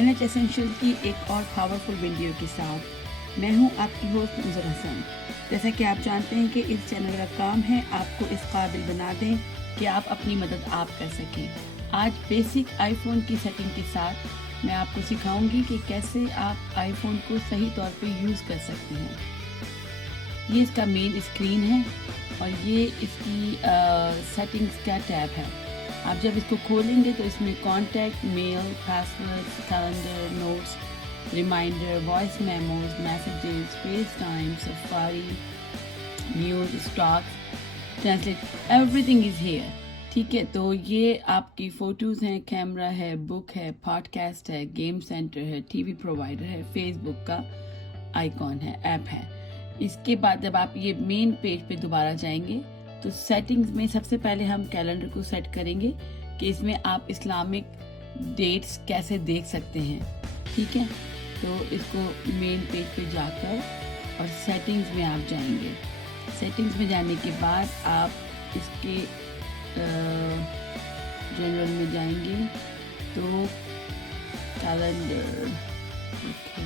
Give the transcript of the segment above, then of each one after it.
NH essential की एक और पावरफुल वीडियो के साथ मैं हूं आपकी होस्ट नुज़र हसन। जैसा कि आप जानते हैं कि इस चैनल का काम है आपको इस काबिल बना दें कि आप अपनी मदद आप कर सकें। आज बेसिक आईफोन की सेटिंग के साथ मैं आपको सिखाऊंगी कि कैसे आप आईफोन को सही तौर पे यूज़ कर सकते हैं। ये इसका मेन स्क्रीन है और ये इसकी सेटिंग्स का टैब है। आप जब इसको खोलेंगे तो इसमें contact, mail, passwords, calendar, notes, reminder, voice memos, messages, FaceTime, Safari, news, stocks, translate, everything is here. ठीक है, तो ये आपकी फ़ोटोज़ हैं, कैमरा है, बुक है, पॉडकास्ट है, गेम सेंटर है, टीवी प्रोवाइडर है, फेसबुक का आइकॉन है, ऐप है। इसके बाद जब आप ये मेन पेज पे दोबारा जाएंगे तो सेटिंग्स में सबसे पहले हम कैलेंडर को सेट करेंगे कि इसमें आप इस्लामिक डेट्स कैसे देख सकते हैं। ठीक है, तो इसको मेन पेज पे जाकर और सेटिंग्स में आप जाएंगे। सेटिंग्स में जाने के बाद आप इसके जनरल में जाएंगे तो calendar, okay,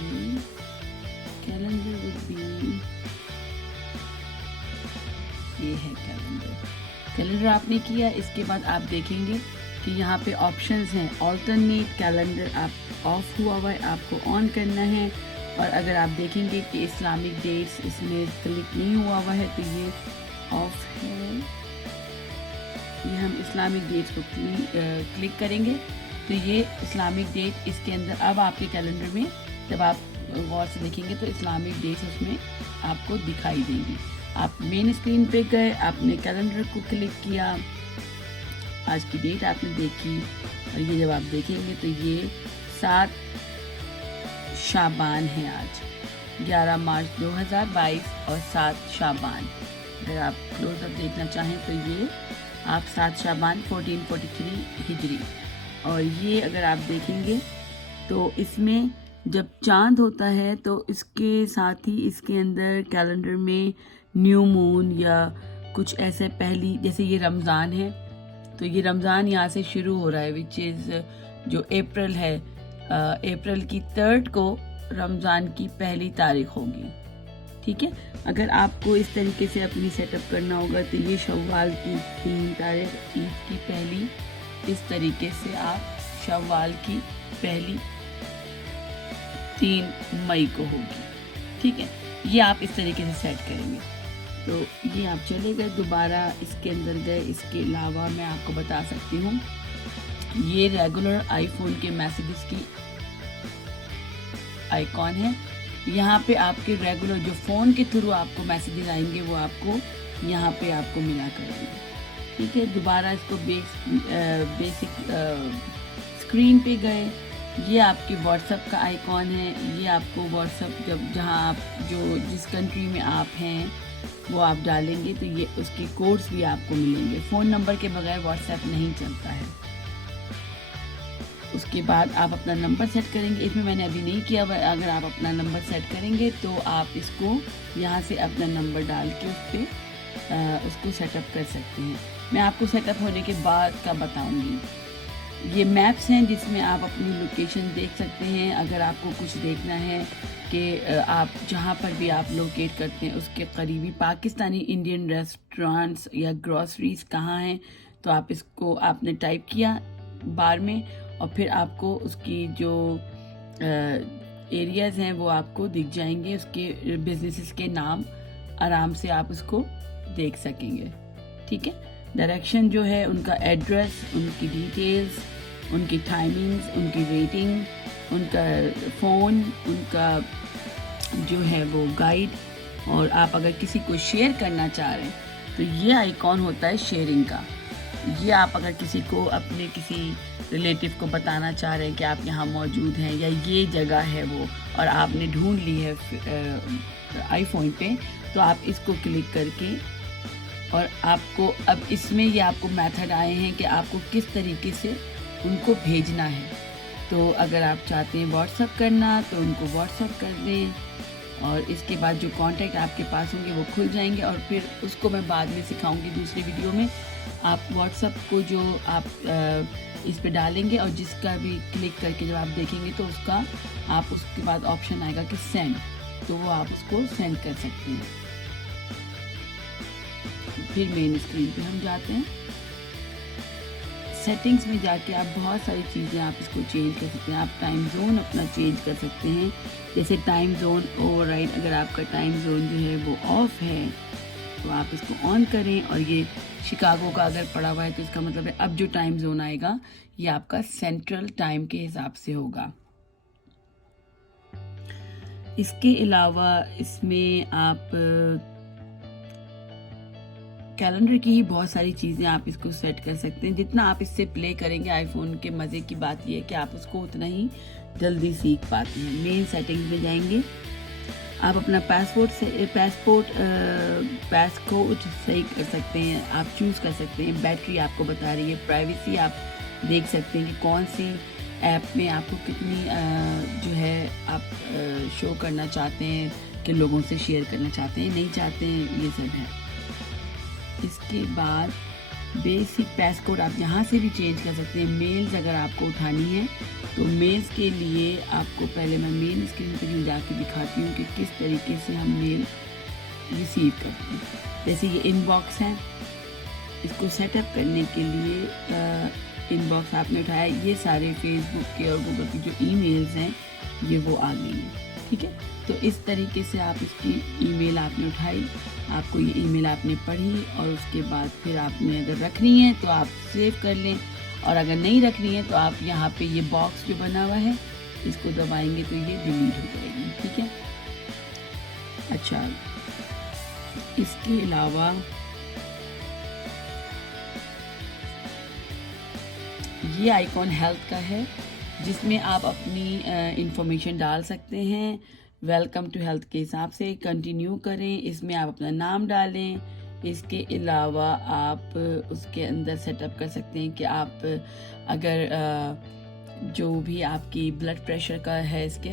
calendar would be, ये है कैलेंडर आपने किया। इसके बाद आप देखेंगे कि यहाँ पे ऑप्शंस हैं। ऑल्टरनेट कैलेंडर आप ऑफ हुआ है, आपको ऑन करना है। और अगर आप देखेंगे कि इस्लामिक डेट्स इसमें क्लिक नहीं हुआ है तो ये ऑफ है। ये हम इस्लामिक डेट्स को क्लिक करेंगे तो ये इस्लामिक डेट इसके अंदर अब आपके कैलेंडर में जब आप गौर से देखेंगे तो इस्लामिक डेट्स उसमें आपको दिखाई देंगी। आप मेन स्क्रीन पे गए, आपने कैलेंडर को क्लिक किया, आज की डेट आपने देखी और ये जब आप देखेंगे तो ये 7 शाबान है, आज 11 मार्च 2022 और 7 शाबान। अगर आप क्लोजअप देखना चाहें तो ये आप 7 शाबान 1443 हिजरी। और ये अगर आप देखेंगे तो इसमें जब चांद होता है तो इसके साथ ही इसके अंदर कैलेंडर में न्यू मून या कुछ ऐसे पहली, जैसे ये रमज़ान है तो ये रमज़ान यहाँ से शुरू हो रहा है, विच इज़ जो अप्रैल है, अप्रैल की 3 को रमज़ान की पहली तारीख होगी। ठीक है, अगर आपको इस तरीके से अपनी सेटअप करना होगा तो ये शव्वाल की 3 तारीख, ईद की पहली, इस तरीके से आप शव्वाल की पहली 3 मई को होगी। ठीक है, ये आप इस तरीके से सेट करेंगे। तो ये आप चले गए, दोबारा इसके अंदर गए। इसके अलावा मैं आपको बता सकती हूँ ये रेगुलर आईफोन के मैसेजेस की आइकॉन है। यहाँ पे आपके रेगुलर जो फ़ोन के थ्रू आपको मैसेजेस आएंगे वो आपको यहाँ पे आपको मिला करेंगे। ठीक है, दोबारा इसको बेसिक स्क्रीन पे गए। ये आपके व्हाट्सएप का आइकॉन है। ये आपको व्हाट्सएप जहाँ आप जिस कंट्री में आप हैं वो आप डालेंगे तो ये उसके कोड्स भी आपको मिलेंगे। फ़ोन नंबर के बगैर व्हाट्सएप नहीं चलता है। उसके बाद आप अपना नंबर सेट करेंगे। इसमें मैंने अभी नहीं किया हुआ। अगर आप अपना नंबर सेट करेंगे तो आप इसको यहाँ से अपना नंबर डाल के उस पर उसको सेटअप कर सकते हैं। मैं आपको सेटअप होने के बाद का बताऊँगी। ये मैप्स हैं जिसमें आप अपनी लोकेशन देख सकते हैं। अगर आपको कुछ देखना है कि आप जहाँ पर भी आप लोकेट करते हैं उसके करीबी पाकिस्तानी इंडियन रेस्टोरेंट्स या ग्रॉसरीज कहाँ हैं तो आप इसको आपने टाइप किया बार में और फिर आपको उसकी जो एरियाज़ हैं वो आपको दिख जाएंगे। उसके बिजनेसेस के नाम आराम से आप उसको देख सकेंगे। ठीक है, डायरेक्शन जो है, उनका एड्रेस, उनकी डिटेल्स, उनकी टाइमिंग्स, उनकी रेटिंग, उनका फ़ोन, उनका जो है वो गाइड। और आप अगर किसी को शेयर करना चाह रहे हैं तो ये आइकॉन होता है शेयरिंग का। ये आप अगर किसी को अपने किसी रिलेटिव को बताना चाह रहे हैं कि आप यहाँ मौजूद हैं या ये जगह है वो और आपने ढूंढ ली है आईफोन पे, तो आप इसको क्लिक करके और आपको अब इसमें ये आपको मेथड आए हैं कि आपको किस तरीके से उनको भेजना है। तो अगर आप चाहते हैं व्हाट्सएप करना तो उनको व्हाट्सएप कर दें। और इसके बाद जो कॉन्टैक्ट आपके पास होंगे वो खुल जाएंगे, और फिर उसको मैं बाद में सिखाऊंगी दूसरी वीडियो में। आप व्हाट्सएप को जो आप इस पे डालेंगे और जिसका भी क्लिक करके जब आप देखेंगे तो उसका आप उसके बाद ऑप्शन आएगा कि सेंड, तो वो आप उसको सेंड कर सकते हैं। फिर मेन स्क्रीन पे हम जाते हैं। सेटिंग्स में जाके आप बहुत सारी चीज़ें आप इसको चेंज कर सकते हैं। आप टाइम जोन अपना चेंज कर सकते हैं, जैसे टाइम जोन ओवरराइड, अगर आपका टाइम जोन जो है वो ऑफ है तो आप इसको ऑन करें, और ये शिकागो का अगर पड़ा हुआ है तो इसका मतलब है अब जो टाइम जोन आएगा ये आपका सेंट्रल टाइम के हिसाब से होगा। इसके अलावा इसमें आप कैलेंडर की ही बहुत सारी चीज़ें आप इसको सेट कर सकते हैं। जितना आप इससे प्ले करेंगे आईफोन के मज़े की बात यह है कि आप उसको उतना ही जल्दी सीख पाते हैं। मेन सेटिंग्स में जाएंगे, आप अपना पासकोड सही कर सकते हैं, आप चूज़ कर सकते हैं। बैटरी आपको बता रही है, प्राइवेसी आप देख सकते हैं कि कौन सी ऐप में आपको कितनी जो है आप शो करना चाहते हैं, कि लोगों से शेयर करना चाहते हैं नहीं चाहते हैं, ये सब है। इसके बाद बेसिक पासकोड आप यहाँ से भी चेंज कर सकते हैं। मेल्स अगर आपको उठानी है तो मेल्स के लिए आपको पहले मैं मेन स्क्रीन पर जाके दिखाती हूँ कि किस तरीके से हम मेल रिसीव करते हैं। जैसे ये इनबॉक्स है, इसको सेटअप करने के लिए इनबॉक्स आपने उठाया, ये सारे फेसबुक के और गूगल की जो ईमेल्स हैं ये वो आ गई हैं, ठीक है। तो इस तरीके से आप इसकी ईमेल आपने उठाई, आपको ये ईमेल आपने पढ़ी, और उसके बाद फिर आपने अगर रखनी है तो आप सेव कर लें, और अगर नहीं रखनी है तो आप यहाँ पे ये बॉक्स जो बना हुआ है इसको दबाएंगे तो ये डिलीट हो जाएगी, ठीक है। अच्छा, इसके अलावा ये आइकॉन हेल्थ का है, जिसमें आप अपनी इंफॉर्मेशन डाल सकते हैं। वेलकम टू हेल्थ के हिसाब से कंटिन्यू करें, इसमें आप अपना नाम डालें। इसके अलावा आप उसके अंदर सेटअप कर सकते हैं कि आप अगर जो भी आपकी ब्लड प्रेशर का है इसके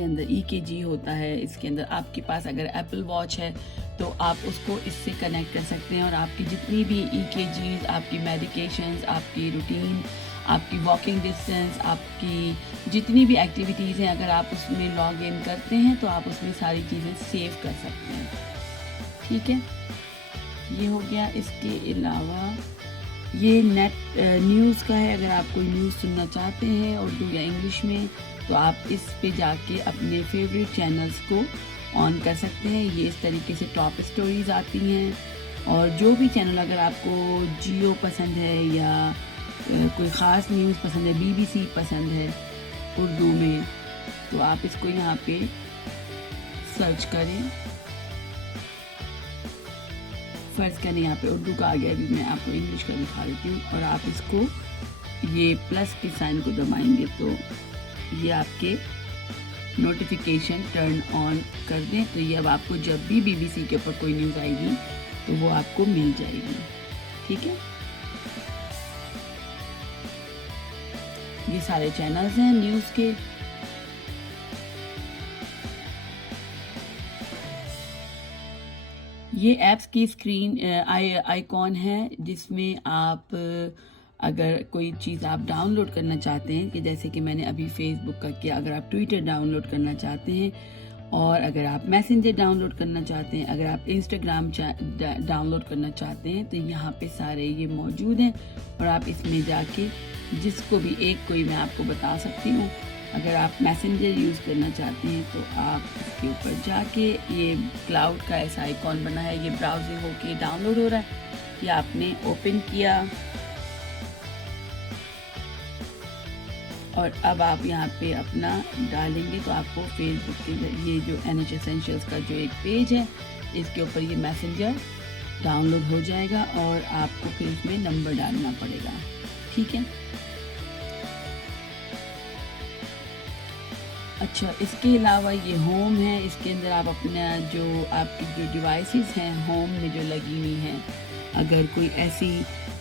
अंदर EKG होता है, इसके अंदर आपके पास अगर एप्पल वॉच है तो आप उसको इससे कनेक्ट कर सकते हैं, और आपकी जितनी भी EKGs, आपकी मेडिकेशंस, आपकी रूटीन, आपकी वॉकिंग डिस्टेंस, आपकी जितनी भी एक्टिविटीज़ हैं, अगर आप उसमें लॉग इन करते हैं तो आप उसमें सारी चीज़ें सेव कर सकते हैं, ठीक है। ये हो गया। इसके अलावा ये नेट न्यूज़ का है, अगर आप कोई न्यूज़ सुनना चाहते हैं उर्दू या इंग्लिश में तो आप इस पे जाके अपने फेवरेट चैनल्स को ऑन कर सकते हैं। ये इस तरीके से टॉप स्टोरीज आती हैं, और जो भी चैनल अगर आपको जियो पसंद है या कोई ख़ास न्यूज़ पसंद है, BBC पसंद है उर्दू में, तो आप इसको यहाँ पे सर्च करें। फर्ज करें यहाँ पे उर्दू का आ गया, अभी मैं आपको इंग्लिश का दिखा देती हूँ, और आप इसको ये प्लस के साइन को दबाएंगे तो ये आपके नोटिफिकेशन टर्न ऑन कर दें, तो ये अब आपको जब भी BBC के ऊपर कोई न्यूज़ आएगी तो वो आपको मिल जाएगी, ठीक है। ये सारे चैनल्स हैं न्यूज़ के। ये ऐप्स की स्क्रीन आइकॉन है, जिसमें आप अगर कोई चीज़ आप डाउनलोड करना चाहते हैं, कि जैसे कि मैंने अभी फेसबुक का किया, अगर आप ट्विटर डाउनलोड करना चाहते हैं, और अगर आप मैसेंजर डाउनलोड करना चाहते हैं, अगर आप इंस्टाग्राम डाउनलोड करना चाहते हैं, तो यहाँ पे सारे ये मौजूद हैं, और आप इसमें जाके जिसको भी एक कोई मैं आपको बता सकती हूँ। अगर आप मैसेंजर यूज़ करना चाहते हैं तो आप इसके ऊपर जाके, ये क्लाउड का ऐसा आइकॉन बना है, ये ब्राउजिंग होके डाउनलोड हो रहा है, ये आपने ओपन किया, और अब आप यहाँ पे अपना डालेंगे तो आपको फेसबुक के ये जो NH एसेंशियल्स का जो एक पेज है, इसके ऊपर ये मैसेंजर डाउनलोड हो जाएगा, और आपको फिर इसमें नंबर डालना पड़ेगा, ठीक है। अच्छा, इसके अलावा ये होम है, इसके अंदर आप अपना जो आपकी जो डिवाइसेस हैं होम में जो लगी हुई हैं, अगर कोई ऐसी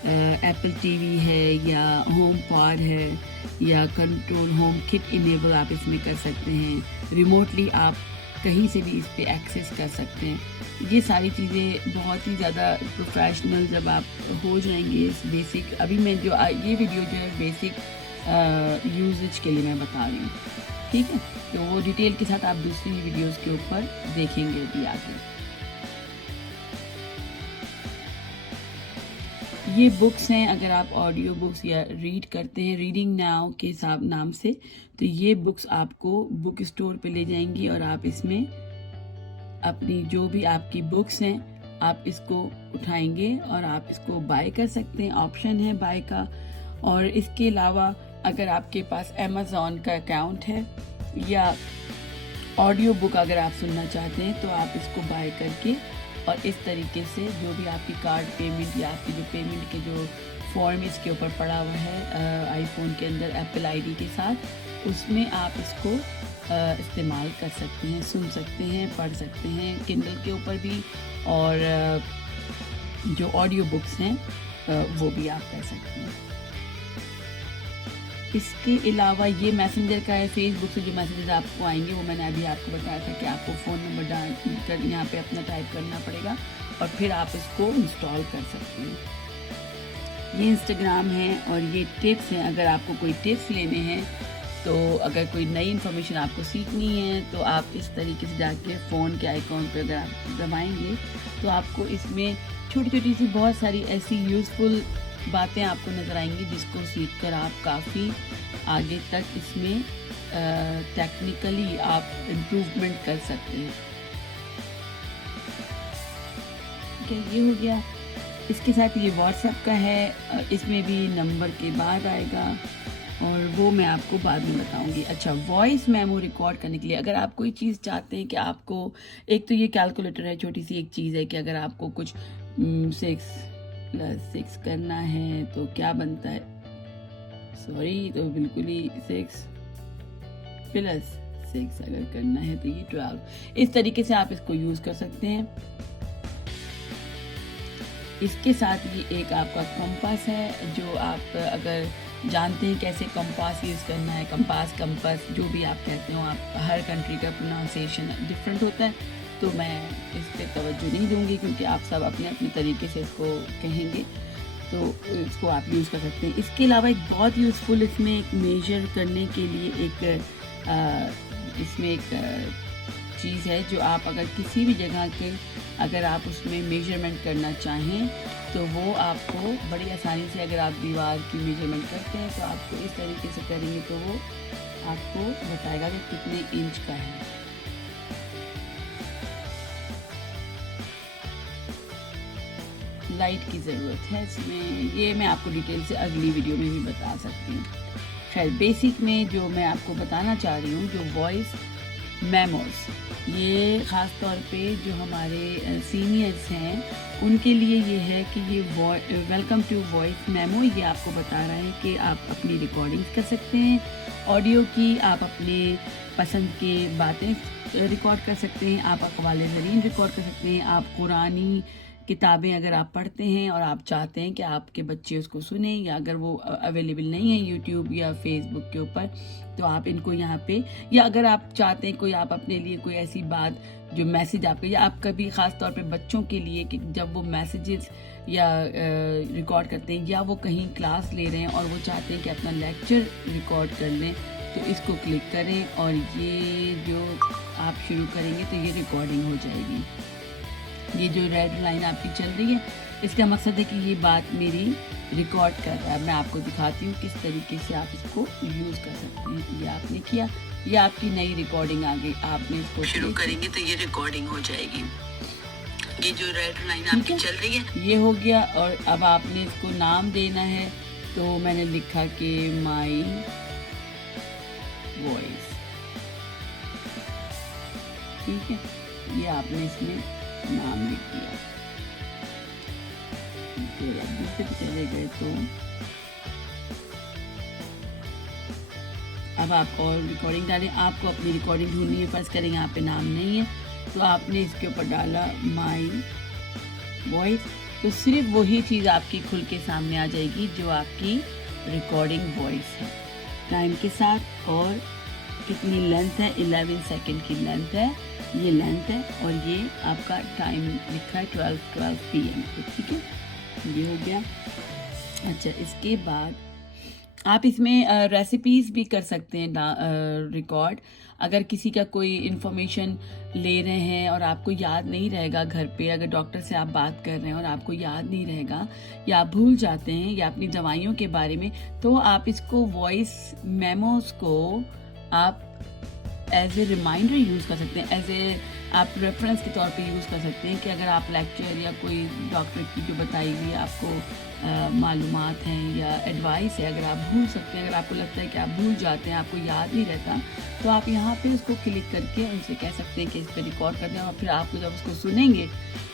एप्पल TV है या होम पॉड है या कंट्रोल होम किट इनेबल आप इसमें कर सकते हैं। रिमोटली आप कहीं से भी इस पे एक्सेस कर सकते हैं। ये सारी चीज़ें बहुत ही ज़्यादा प्रोफेशनल जब आप हो जाएंगे इस बेसिक, अभी मैं जो ये वीडियो जो है बेसिक यूजेज के लिए मैं बता रही हूँ, ठीक है। तो वो डिटेल के साथ आप दूसरी वीडियोस के ऊपर देखेंगे भी आगे। ये बुक्स हैं, अगर आप ऑडियो बुक्स या रीड करते हैं रीडिंग नाउ के नाम से, तो ये बुक्स आपको बुक स्टोर पे ले जाएंगी और आप इसमें अपनी जो भी आपकी बुक्स हैं आप इसको उठाएंगे और आप इसको बाय कर सकते हैं, ऑप्शन है बाय का। और इसके अलावा अगर आपके पास अमेज़ॉन का अकाउंट है या ऑडियो बुक अगर आप सुनना चाहते हैं तो आप इसको बाय करके और इस तरीके से जो भी आपकी कार्ड पेमेंट या आपकी जो पेमेंट के जो फॉर्म इसके ऊपर पड़ा हुआ है आईफोन के अंदर एप्पल आईडी के साथ, उसमें आप इसको इस्तेमाल कर सकते हैं, सुन सकते हैं, पढ़ सकते हैं किंडल के ऊपर भी, और जो ऑडियो बुक्स हैं वो भी आप कर सकते हैं। इसके अलावा ये मैसेंजर का है, फेसबुक से जो मैसेजेस आपको आएंगे वो मैंने अभी आपको बताया था कि आपको फ़ोन नंबर डाल कर यहाँ पे अपना टाइप करना पड़ेगा और फिर आप इसको इंस्टॉल कर सकते हैं। ये इंस्टाग्राम है और ये टिप्स हैं, अगर आपको कोई टिप्स लेने हैं तो अगर कोई नई इन्फॉर्मेशन आपको सीखनी है तो आप इस तरीके से जाके फ़ोन के आइकॉन पे अगर आप दबाएंगे तो आपको इसमें छोटी छोटी सी बहुत सारी ऐसी यूज़फुल बातें आपको नज़र आएंगी जिसको सीखकर आप काफ़ी आगे तक इसमें टेक्निकली आप इम्प्रूवमेंट कर सकते हैं। ठीक है, ये हो गया। इसके साथ ये व्हाट्सएप का है, इसमें भी नंबर के बाद आएगा और वो मैं आपको बाद में बताऊंगी। अच्छा, वॉइस मेमो रिकॉर्ड करने के लिए अगर आप कोई चीज़ चाहते हैं कि आपको, एक तो ये कैलकुलेटर है, छोटी सी एक चीज़ है कि अगर आपको कुछ 6+6 करना है तो क्या बनता है, सॉरी, तो बिल्कुल ही 6+6 अगर करना है तो ये 12। इस तरीके से आप इसको यूज़ कर सकते हैं। इसके साथ ये एक आपका कंपास है, जो आप अगर जानते हैं कैसे कंपास यूज़ करना है, कंपास जो भी आप कहते हो, आप हर कंट्री का प्रोनाउंसिएशन डिफरेंट होता है, तो मैं इस पर तवज्जो नहीं दूंगी क्योंकि आप सब अपने अपने तरीके से इसको कहेंगे, तो इसको आप यूज़ कर सकते हैं। इसके अलावा एक बहुत यूज़फुल इसमें एक मेजर करने के लिए इसमें एक चीज़ है जो आप अगर किसी भी जगह के अगर आप उसमें मेजरमेंट करना चाहें तो वो आपको बड़ी आसानी से, अगर आप दीवार की मेजरमेंट करते हैं तो आपको इस तरीके से करेंगे तो वो आपको बताएगा कि कितने इंच का है। लाइट की ज़रूरत है इसमें, ये मैं आपको डिटेल से अगली वीडियो में भी बता सकती हूँ। खैर, बेसिक में जो मैं आपको बताना चाह रही हूँ, जो वॉइस मेमोस, ये ख़ास तौर पे जो हमारे सीनियर्स हैं उनके लिए ये है कि ये वेलकम टू वॉइस मेमो, ये आपको बता रहा है कि आप अपनी रिकॉर्डिंग्स कर सकते हैं ऑडियो की, आप अपने पसंद के बातें रिकॉर्ड कर सकते हैं, आप अक़वाल ज़रीन रिकॉर्ड कर सकते हैं, आप कुरानी किताबें अगर आप पढ़ते हैं और आप चाहते हैं कि आपके बच्चे उसको सुने, या अगर वो अवेलेबल नहीं है यूट्यूब या फेसबुक के ऊपर, तो आप इनको यहाँ पे, या अगर आप चाहते हैं कोई आप अपने लिए कोई ऐसी बात जो मैसेज आपके, या आप कभी ख़ास तौर पे बच्चों के लिए कि जब वो मैसेजेस या रिकॉर्ड करते हैं या वो कहीं क्लास ले रहे हैं और वो चाहते हैं कि अपना लेक्चर रिकॉर्ड कर लें, तो इसको क्लिक करें और ये जो आप शुरू करेंगे तो ये रिकॉर्डिंग हो जाएगी। ये जो रेड लाइन आपकी चल रही है, इसका मकसद है कि ये बात मेरी रिकॉर्ड कर रहा है। मैं आपको दिखाती हूँ किस तरीके से आप इसको यूज़ कर सकते हैं। ये आपने किया, ये आपकी नई रिकॉर्डिंग आ गई, आपने इसको शुरू करेंगे तो ये रिकॉर्डिंग हो जाएगी। ये जो रेड लाइन आपकी चल रही है ये हो गया, और अब आपने इसको नाम देना है, तो मैंने लिखा कि माई वॉइस, ठीक है, ये आपने इसमें नाम लिख दिया। दूसरे पे चले गए तो अब आप और रिकॉर्डिंग डालें, आपको अपनी रिकॉर्डिंग ढूंढनी है, फर्ज करें यहाँ पे नाम नहीं है तो आपने इसके ऊपर डाला माई वॉइस, तो सिर्फ वही चीज़ आपकी खुल के सामने आ जाएगी जो आपकी रिकॉर्डिंग वॉइस है, टाइम के साथ और कितनी लेंथ है, 11 सेकंड की लेंथ है, ये लेंथ है, और ये आपका टाइम लिखा है 12 PM पे, ठीक है, ये हो गया। अच्छा, इसके बाद आप इसमें रेसिपीज़ भी कर सकते हैं रिकॉर्ड। अगर किसी का कोई इन्फॉर्मेशन ले रहे हैं और आपको याद नहीं रहेगा घर पे, अगर डॉक्टर से आप बात कर रहे हैं और आपको याद नहीं रहेगा या आप भूल जाते हैं या अपनी दवाइयों के बारे में, तो आप इसको वॉइस मेमोज़ को आप एज ए रिमाइंडर यूज़ कर सकते हैं, एज ए आप रेफरेंस के तौर पे यूज़ कर सकते हैं कि अगर आप लेक्चर या कोई डॉक्टर की जो बताई हुई आपको मालूमात हैं या एडवाइस है, अगर आप भूल सकते हैं, अगर आपको लगता है कि आप भूल जाते हैं, आपको याद नहीं रहता, तो आप यहाँ पे उसको क्लिक करके उनसे कह सकते हैं कि इस पर रिकॉर्ड कर दें, और फिर आपको जब उसको सुनेंगे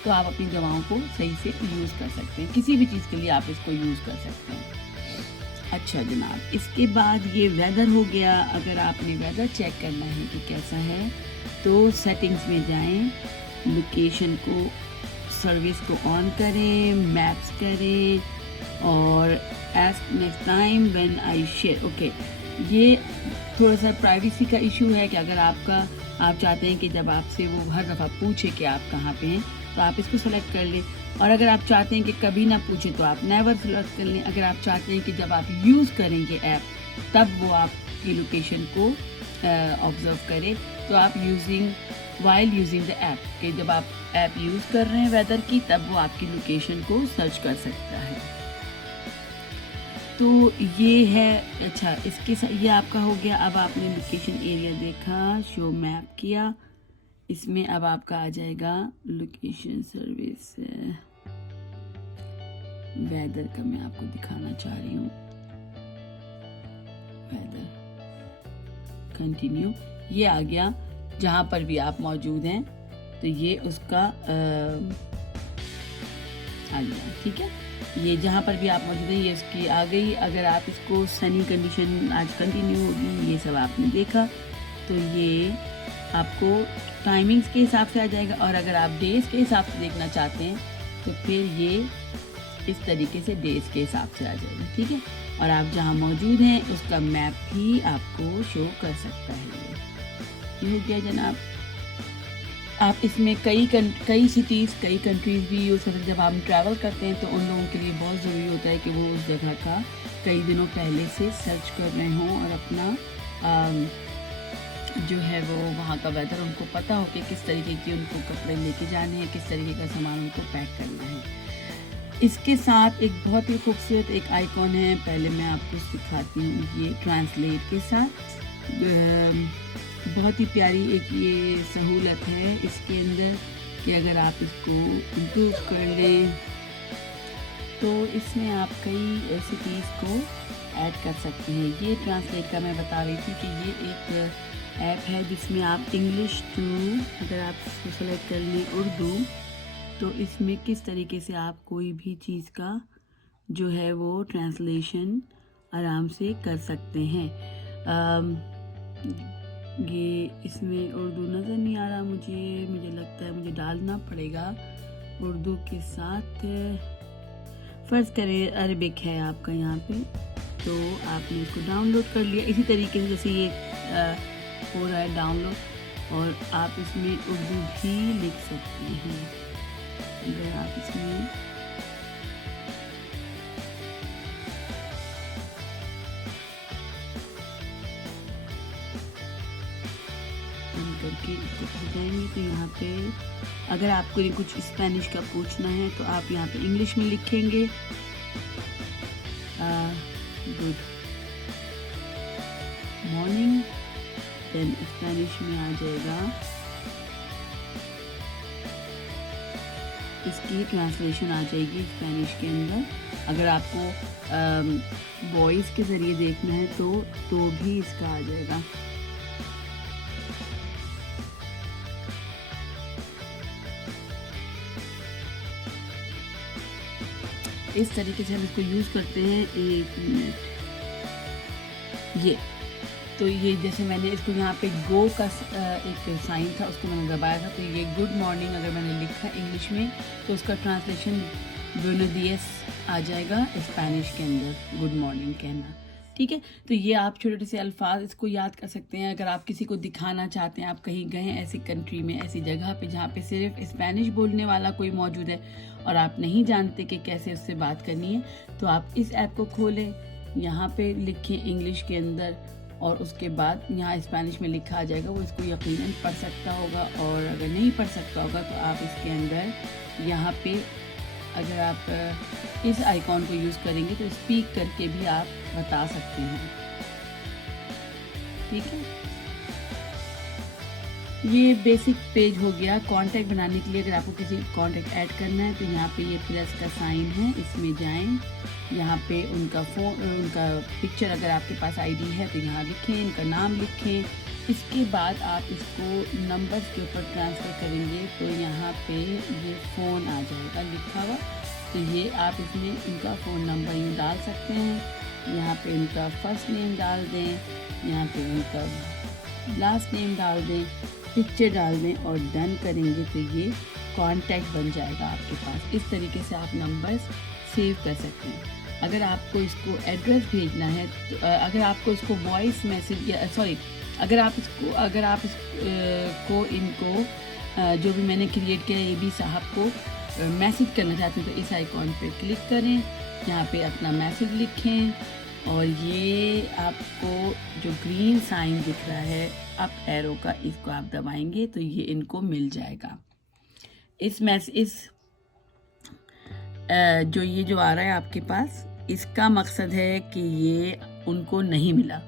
तो आप अपनी दवाओं को सही से यूज़ कर सकते हैं। किसी भी चीज़ के लिए आप इसको यूज़ कर सकते हैं। अच्छा जनाब, इसके बाद ये वेदर हो गया। अगर आपने वेदर चेक करना है कि कैसा है, तो सेटिंग्स में जाएं, लोकेशन को, सर्विस को ऑन करें, मैप्स करें, और ask next time when I share. Okay, ये थोड़ा सा प्राइवेसी का इशू है कि अगर आप चाहते हैं कि जब आपसे वो हर दफ़ा पूछे कि आप कहाँ पे हैं, तो आप इसको सेलेक्ट कर लें, और अगर आप चाहते हैं कि कभी ना पूछे तो आप नेवर सेलेक्ट कर लें। अगर आप चाहते हैं कि जब आप यूज़ करें ये ऐप तब वो आपकी लोकेशन को ऑब्जर्व करे, तो आप वाइल यूजिंग द ऐप, कि जब आप ऐप यूज़ कर रहे हैं वेदर की, तब वो आपकी लोकेशन को सर्च कर सकता है। तो ये है। अच्छा, इसके साथ ये आपका हो गया। अब आपने लोकेशन एरिया देखा, शो मैप किया, इसमें अब आपका आ जाएगा लोकेशन सर्विस। वेदर का मैं आपको दिखाना चाह रही हूँ, वेदर कंटिन्यू, ये आ गया। जहाँ पर भी आप मौजूद हैं तो ये उसका आ गया, ठीक है। ये जहाँ पर भी आप मौजूद हैं ये इसकी आ गई। अगर आप इसको सनी कंडीशन आज कंटिन्यू होगी, ये सब आपने देखा, तो ये आपको टाइमिंग्स के हिसाब से आ जाएगा। और अगर आप डेज के हिसाब से देखना चाहते हैं तो फिर ये इस तरीके से डेज के हिसाब से आ जाएगा, ठीक है। और आप जहाँ मौजूद हैं उसका मैप भी आपको शो कर सकता है। ये हो गया जनाब। आप इसमें कई सिटीज़, कई कंट्रीज़ भी यूज़ करते हैं। जब आप ट्रैवल करते हैं तो उन लोगों के लिए बहुत ज़रूरी होता है कि वो उस जगह का कई दिनों पहले से सर्च कर रहे हों, और अपना जो है वो वहाँ का वेदर उनको पता हो कि किस तरीके के उनको कपड़े लेके जाने हैं, किस तरीके का सामान उनको पैक करना है। इसके साथ एक बहुत ही खूबसूरत एक आइकॉन है, पहले मैं आपको सिखाती हूँ। ये ट्रांसलेट के साथ बहुत ही प्यारी एक ये सहूलत है इसके अंदर, कि अगर आप इसको इम्प्रूव कर लें तो इसमें आप कई सिटीज़ को ऐड कर सकते हैं। ये ट्रांसलेट का मैं बता रही थी कि ये एक ऐप है जिसमें आप इंग्लिश टू, अगर आप इसको सेलेक्ट कर लें उर्दू, तो इसमें किस तरीके से आप कोई भी चीज़ का जो है वो ट्रांसलेशन आराम से कर सकते हैं। ये इसमें उर्दू नज़र नहीं आ रहा मुझे लगता है मुझे डालना पड़ेगा उर्दू के साथ। फ़र्ज़ करें अरबिक है आपका यहाँ पे, तो आपने इसको डाउनलोड कर लिया। इसी तरीके से जैसे ये हो रहा है डाउनलोड, और आप इसमें उर्दू भी लिख सकते हैं। अगर आप इसमें करके इसको पढ़ जाएंगे, तो यहाँ पे अगर आपको कुछ स्पेनिश का पूछना है तो आप यहाँ पे इंग्लिश में लिखेंगे गुड मॉर्निंग, देन स्पेनिश में आ जाएगा इसकी ट्रांसलेशन आ जाएगी स्पेनिश के अंदर। अगर आपको वॉइस के ज़रिए देखना है तो भी इसका आ जाएगा। इस तरीके से हम इसको यूज़ करते हैं। एक मिनट, ये जैसे मैंने इसको यहाँ पे गो का एक साइन था, उसको मैंने दबाया था, तो ये गुड मॉर्निंग अगर मैंने लिखा इंग्लिश में तो उसका ट्रांसलेशन बुएनोस दियास आ जाएगा स्पेनिश के अंदर, गुड मॉर्निंग कहना। ठीक है। तो ये आप छोटे छोटे से अल्फाज इसको याद कर सकते हैं। अगर आप किसी को दिखाना चाहते हैं, आप कहीं गए हैं ऐसी कंट्री में, ऐसी जगह पे जहाँ पे सिर्फ स्पेनिश बोलने वाला कोई मौजूद है और आप नहीं जानते कि कैसे उससे बात करनी है, तो आप इस ऐप को खोलें, यहाँ पे लिखें इंग्लिश के अंदर और उसके बाद यहाँ स्पेनिश में लिखा आ जाएगा। वो इसको यकीनन पढ़ सकता होगा, और अगर नहीं पढ़ सकता होगा तो आप इसके अंदर यहाँ पे अगर आप इस आइकॉन को यूज़ करेंगे तो स्पीक करके भी आप बता सकते हैं। ठीक है, ये बेसिक पेज हो गया। कांटेक्ट बनाने के लिए अगर आपको किसी कांटेक्ट ऐड करना है तो यहाँ पे ये प्लस का साइन है, इसमें जाएं, यहाँ पे उनका उनका पिक्चर अगर आपके पास आईडी है तो यहाँ लिखें, इनका नाम लिखें। इसके बाद आप इसको नंबर्स के ऊपर ट्रांसफ़र करेंगे तो यहाँ पे ये फ़ोन आ जाएगा लिखा हुआ। तो ये आप इसमें इनका फ़ोन नंबर यूँ डाल सकते हैं, यहाँ पे उनका फर्स्ट नेम डाल दें, यहाँ पे उनका लास्ट नेम डाल दें, पिक्चर डाल दें और डन करेंगे तो ये कांटेक्ट बन जाएगा आपके पास। इस तरीके से आप नंबर्स सेव कर सकते हैं। अगर आपको इसको एड्रेस भेजना है तो अगर आपको इसको वॉइस मैसेज या अगर आप इसको इनको जो भी मैंने क्रिएट किया ए बी साहब को मैसेज करना चाहते हैं तो इस आइकॉन पे क्लिक करें, यहाँ पे अपना मैसेज लिखें और ये आपको जो ग्रीन साइन दिख रहा है अप एरो का, इसको आप दबाएंगे तो ये इनको मिल जाएगा। जो आ रहा है आपके पास, इसका मकसद है कि ये उनको नहीं मिला,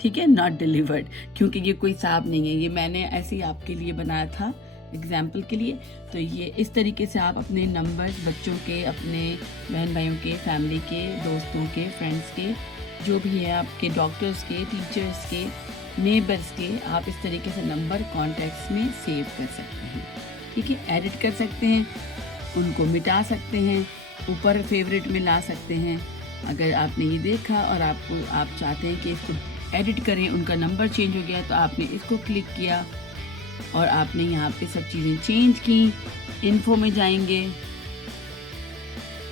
ठीक है, नॉट डिलीवर्ड, क्योंकि ये कोई साहब नहीं है, ये मैंने ऐसे ही आपके लिए बनाया था एग्जाम्पल के लिए। तो ये इस तरीके से आप अपने नंबर्स बच्चों के, अपने बहन भाइयों के, फैमिली के, दोस्तों के, फ्रेंड्स के, जो भी है आपके, डॉक्टर्स के, टीचर्स के, नेबर्स के, आप इस तरीके से नंबर कॉन्टैक्ट्स में सेव कर सकते हैं। ठीक है, एडिट कर सकते हैं, उनको मिटा सकते हैं, ऊपर फेवरेट में ला सकते हैं। अगर आपने ये देखा और आप चाहते हैं कि इसको एडिट करें, उनका नंबर चेंज हो गया तो आपने इसको क्लिक किया और आपने यहाँ पे सब चीज़ें चेंज की। इन्फो में जाएंगे,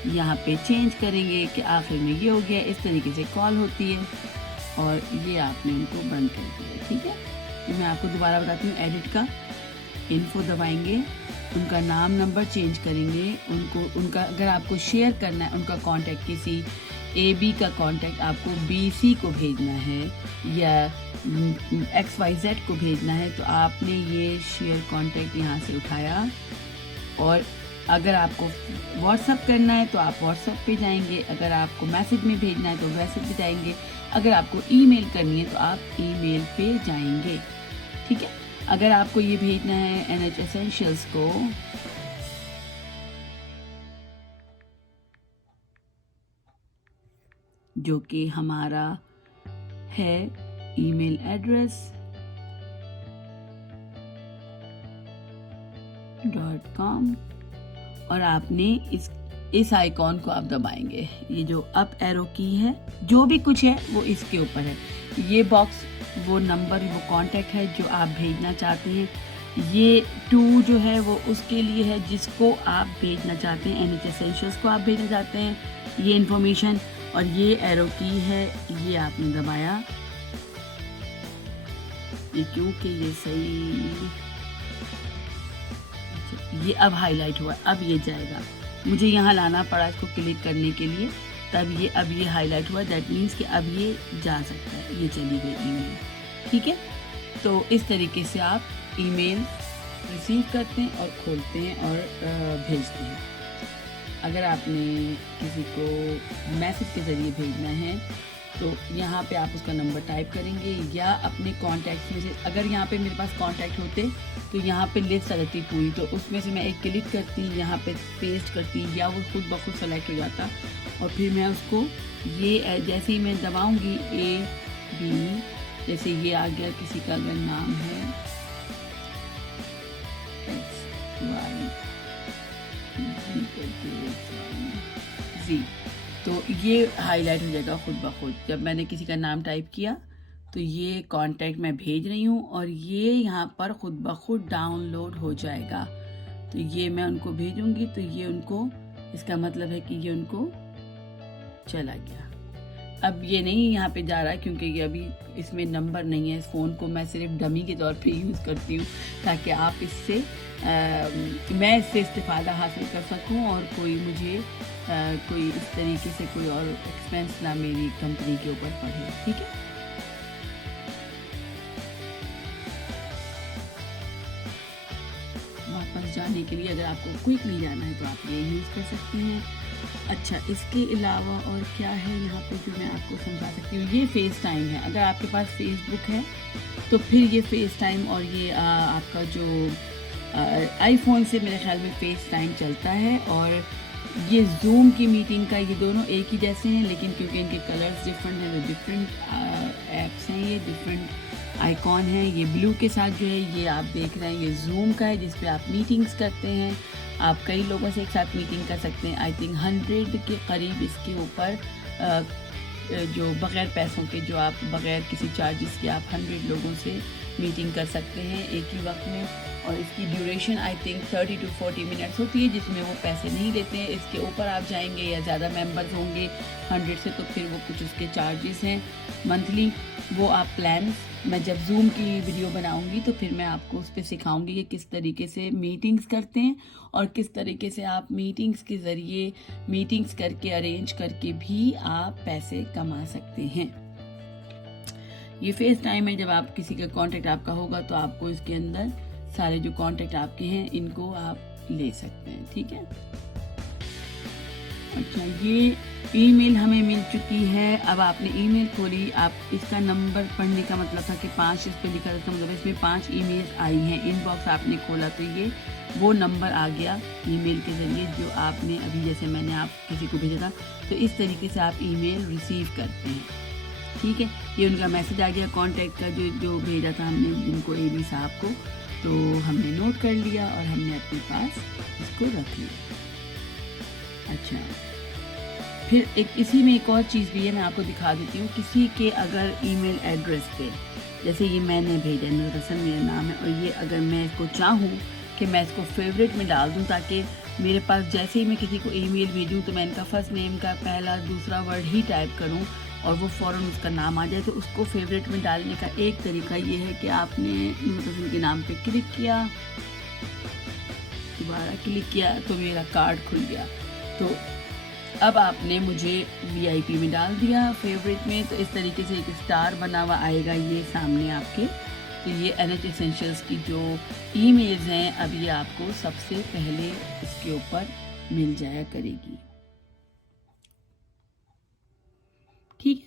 यहाँ पे चेंज करेंगे कि आखिर में ये हो गया, इस तरीके से कॉल होती है और ये आपने उनको बंद कर दिया। ठीक है, तो मैं आपको दोबारा बताती हूँ, एडिट का इन्फो दबाएंगे, उनका नाम नंबर चेंज करेंगे, उनका अगर आपको शेयर करना है उनका कांटेक्ट, किसी AB का कांटेक्ट आपको BC को भेजना है या XYZ को भेजना है तो आपने ये शेयर कांटेक्ट यहाँ से उठाया। और अगर आपको व्हाट्सअप करना है तो आप व्हाट्सअप पे जाएंगे, अगर आपको मैसेज में भेजना है तो मैसेज पे जाएंगे, अगर आपको ईमेल करनी है तो आप ईमेल पे जाएंगे। ठीक है, अगर आपको ये भेजना है NH Essentials को, जो कि हमारा है ईमेल एड्रेस .com, और आपने इस आइकॉन को आप दबाएंगे, ये जो अप एरो की है, जो भी कुछ है वो इसके ऊपर है। ये बॉक्स वो नंबर, वो कांटेक्ट है जो आप भेजना चाहते हैं। ये 2 जो है वो उसके लिए है जिसको आप भेजना चाहते हैं, NH Essentials को आप भेजना चाहते हैं ये इन्फॉर्मेशन, और ये एरो की है, ये आपने दबाया, ये क्योंकि ये सही, ये अब हाईलाइट हुआ, अब ये जाएगा, मुझे यहाँ लाना पड़ा इसको क्लिक करने के लिए, तब ये अब ये हाईलाइट हुआ, दैट मीन्स कि अब ये जा सकता है, ये चली गई ईमेल। ठीक है, तो इस तरीके से आप ईमेल रिसीव करते हैं और खोलते हैं और भेजते हैं। अगर आपने किसी को मैसेज के ज़रिए भेजना है तो यहाँ पे आप उसका नंबर टाइप करेंगे या अपने कॉन्टैक्ट्स में से, अगर यहाँ पे मेरे पास कॉन्टैक्ट होते तो यहाँ पे लिस्ट आ जाती पूरी, तो उसमें से मैं एक क्लिक करती, यहाँ पे पेस्ट करती, या वो खुद ब खुद सेलेक्ट हो जाता, और फिर मैं उसको ये जैसे ही मैं दबाऊँगी AB, जैसे ये आ गया, किसी का अगर नाम है XYZ, तो ये हाईलाइट हो जाएगा खुद ब खुद। जब मैंने किसी का नाम टाइप किया तो ये कांटेक्ट मैं भेज रही हूँ और ये यहाँ पर खुद ब खुद डाउनलोड हो जाएगा। तो ये मैं उनको भेजूंगी तो ये उनको, इसका मतलब है कि ये उनको चला गया। अब ये नहीं यहाँ पे जा रहा है क्योंकि ये अभी इसमें नंबर नहीं है। इस फ़ोन को मैं सिर्फ डमी के तौर पे यूज़ करती हूँ ताकि आप इससे मैं इससे इस्तेफ़ादा हासिल कर सकूँ और कोई मुझे कोई इस तरीके से कोई और एक्सपेंस ना मेरी कंपनी के ऊपर पड़े। ठीक है, वापस जाने के लिए अगर आपको क्विकली जाना है तो आप ये यूज़ कर सकते हैं। अच्छा, इसके अलावा और क्या है यहाँ पे जो मैं आपको समझा सकती हूँ, ये फ़ेस टाइम है। अगर आपके पास फेसबुक है तो फिर ये फ़ेस टाइम और ये आपका जो आईफोन से मेरे ख्याल में फ़ेस टाइम चलता है, और ये जूम की मीटिंग का ये दोनों एक ही जैसे हैं, लेकिन क्योंकि इनके कलर्स डिफरेंट हैं तो डिफरेंट ऐप्स हैं, ये डिफरेंट आइकॉन है। ये ब्लू के साथ जो है ये आप देख रहे हैं, ये जूम का है जिस पे आप मीटिंग्स करते हैं। आप कई लोगों से एक साथ मीटिंग कर सकते हैं। आई थिंक 100 के करीब इसके ऊपर जो बग़ैर पैसों के, जो आप बग़ैर किसी चार्जेस के आप 100 लोगों से मीटिंग कर सकते हैं एक ही वक्त में। और इसकी duration I think 30 to 40 minutes होती है, जिसमें वो पैसे नहीं लेते हैं। इसके ऊपर आप जाएंगे या ज़्यादा मेंबर्स होंगे 100 से तो फिर वो कुछ उसके चार्जेस हैं मंथली, वो आप प्लान्स, मैं जब जूम की वीडियो बनाऊंगी तो फिर मैं आपको उस पर सिखाऊंगी कि किस तरीके से मीटिंग्स करते हैं और किस तरीके से आप मीटिंग्स के ज़रिए मीटिंग्स करके अरेंज करके भी आप पैसे कमा सकते हैं। ये फेस टाइम है, जब आप किसी का कांटेक्ट आपका होगा तो आपको इसके अंदर सारे जो कांटेक्ट आपके हैं इनको आप ले सकते हैं। ठीक है, अच्छा, ये ईमेल हमें मिल चुकी है। अब आपने ईमेल खोली, आप इसका नंबर पढ़ने का मतलब था कि 5 इस पे लिखा था, मतलब इसमें 5 ईमेल्स आई हैं। इनबॉक्स आपने खोला तो ये वो नंबर आ गया ईमेल के ज़रिए जो आपने अभी, जैसे मैंने आप किसी को भेजा था, तो इस तरीके से आप ईमेल रिसीव करते हैं। ठीक है, ये उनका मैसेज आ गया कॉन्टैक्ट का जो भेजा था हमने जिनको एबी साहब को, तो हमने नोट कर लिया और हमने अपने पास इसको रख लिया। अच्छा, फिर इसी में एक और चीज़ भी है, मैं आपको दिखा देती हूँ। किसी के अगर ईमेल एड्रेस पे, जैसे ये मैंने भेजा, नुज़र हसन मेरा नाम है, और ये अगर मैं इसको चाहूँ कि मैं इसको फेवरेट में डाल दूँ ताकि मेरे पास जैसे ही मैं किसी को ईमेल भेजूँ तो मैं इनका फर्स्ट नेम का पहला दूसरा वर्ड ही टाइप करूँ और वो फ़ौरन उसका नाम आ जाए, तो उसको फेवरेट में डालने का एक तरीका ये है कि आपने नुज़र हसन के नाम पे क्लिक किया, दोबारा क्लिक किया तो मेरा कार्ड खुल गया। तो अब आपने मुझे VIP में डाल दिया फेवरेट में, तो इस तरीके से एक स्टार बना हुआ आएगा ये सामने आपके। तो ये NH एसेंशियल्स की जो ईमेल्स हैं अब ये आपको सबसे पहले इसके ऊपर मिल जाया करेगी। ठीक है,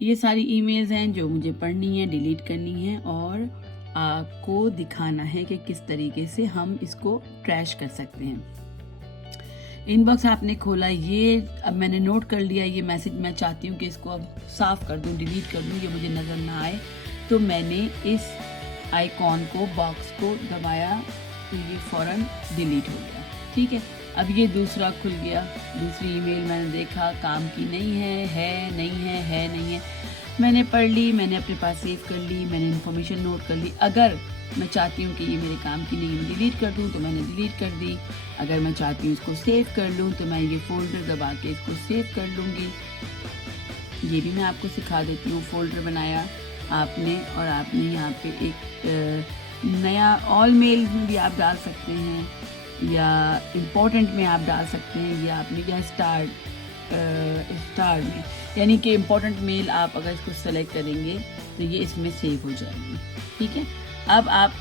ये सारी ईमेल्स हैं जो मुझे पढ़नी है, डिलीट करनी है और आपको दिखाना है कि किस तरीके से हम इसको ट्रैश कर सकते हैं। इनबॉक्स आपने खोला, ये अब मैंने नोट कर लिया, ये मैसेज मैं चाहती हूँ कि इसको अब साफ़ कर दूँ, डिलीट कर दूँ, ये मुझे नज़र ना आए, तो मैंने इस आइकॉन को, बॉक्स को दबाया तो ये फ़ौरन डिलीट हो गया। ठीक है, अब ये दूसरा खुल गया, दूसरी ईमेल मैंने देखा काम की नहीं है नहीं है, मैंने पढ़ ली, मैंने अपने पास सेव कर ली, मैंने इन्फॉर्मेशन नोट कर ली। अगर मैं चाहती हूँ कि ये मेरे काम की नहीं, मैं डिलीट कर दूँ तो मैंने डिलीट कर दी। अगर मैं चाहती हूँ इसको सेव कर लूँ तो मैं ये फ़ोल्डर दबा के इसको सेव कर लूँगी। ये भी मैं आपको सिखा देती हूँ। फ़ोल्डर बनाया आपने और आपने यहाँ पे एक नया ऑल मेल में भी आप डाल सकते हैं या इम्पोर्टेंट में आप डाल सकते हैं, या आपने यहाँ स्टार में, यानी कि इम्पोर्टेंट मेल आप अगर इसको सेलेक्ट करेंगे तो ये इसमें सेव हो जाएगी। ठीक है, अब आप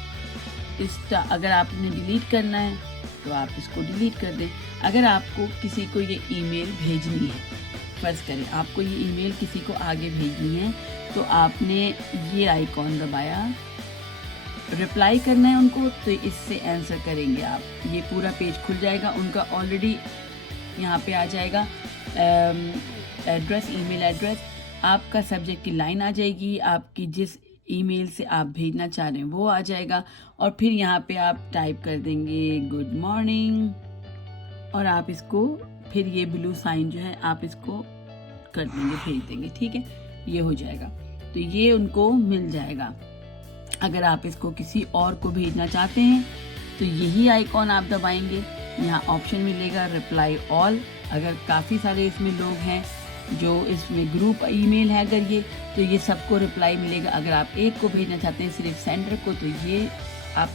अगर आपने डिलीट करना है तो आप इसको डिलीट कर दें। अगर आपको किसी को ये ईमेल भेजनी है, फर्ज करें आपको ये ईमेल किसी को आगे भेजनी है, तो आपने ये आइकॉन दबाया, रिप्लाई करना है उनको, तो इससे आंसर करेंगे आप, ये पूरा पेज खुल जाएगा, उनका ऑलरेडी यहाँ पे आ जाएगा एड्रेस, ईमेल एड्रेस, आपका सब्जेक्ट की लाइन आ जाएगी, आपकी जिस ईमेल से आप भेजना चाह रहे हैं वो आ जाएगा, और फिर यहाँ पे आप टाइप कर देंगे गुड मॉर्निंग और आप इसको फिर ये ब्लू साइन जो है आप इसको कर देंगे, भेज देंगे। ठीक है, ये हो जाएगा, तो ये उनको मिल जाएगा। अगर आप इसको किसी और को भेजना चाहते हैं तो यही आइकॉन आप दबाएंगे, यहाँ ऑप्शन मिलेगा रिप्लाई ऑल। अगर काफ़ी सारे इसमें लोग हैं जो इसमें ग्रुप ईमेल है अगर ये, तो ये सबको रिप्लाई मिलेगा। अगर आप एक को भेजना चाहते हैं सिर्फ सेंडर को, तो ये आप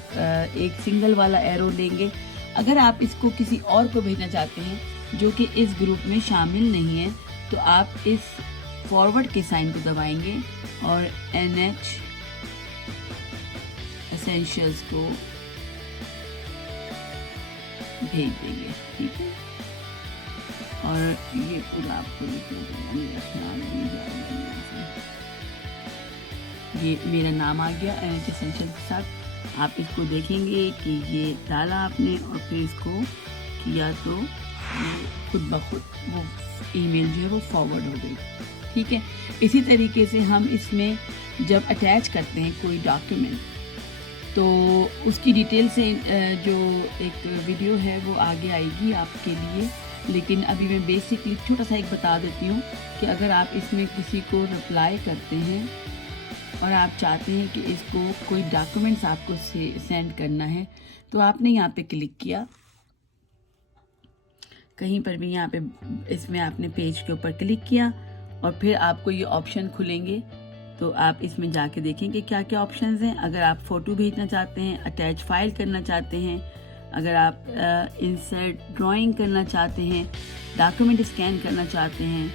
एक सिंगल वाला एरो लेंगे। अगर आप इसको किसी और को भेजना चाहते हैं जो कि इस ग्रुप में शामिल नहीं है, तो आप इस फॉरवर्ड के साइन को दबाएंगे और NH एसेंशियल्स को भेज देंगे, ठीक है। और ये पूरा आपको लिखना पड़ेगा, मेरा ख्याल नहीं जाएगा। ये मेरा नाम आ गया NH एसेंशियल के साथ। आप इसको देखेंगे कि ये डाला आपने और फिर इसको किया तो खुद ब खुद वो ईमेल जो है वो फॉरवर्ड हो गई, ठीक है। इसी तरीके से हम इसमें जब अटैच करते हैं कोई डॉक्यूमेंट, तो उसकी डिटेल से जो एक वीडियो है वो आगे आएगी आपके लिए, लेकिन अभी मैं बेसिकली छोटा सा एक बता देती हूँ कि अगर आप इसमें किसी को रिप्लाई करते हैं और आप चाहते हैं कि इसको कोई डॉक्यूमेंट्स आपको सेंड करना है, तो आपने यहाँ पे क्लिक किया, कहीं पर भी यहाँ पे इसमें आपने पेज के ऊपर क्लिक किया और फिर आपको ये ऑप्शन खुलेंगे। तो आप इसमें जाके देखेंगे क्या क्या ऑप्शंस हैं। अगर आप फ़ोटो भेजना चाहते हैं, अटैच फाइल करना चाहते हैं, अगर आप इंसर्ट ड्राइंग करना चाहते हैं, डॉक्यूमेंट स्कैन करना चाहते हैं,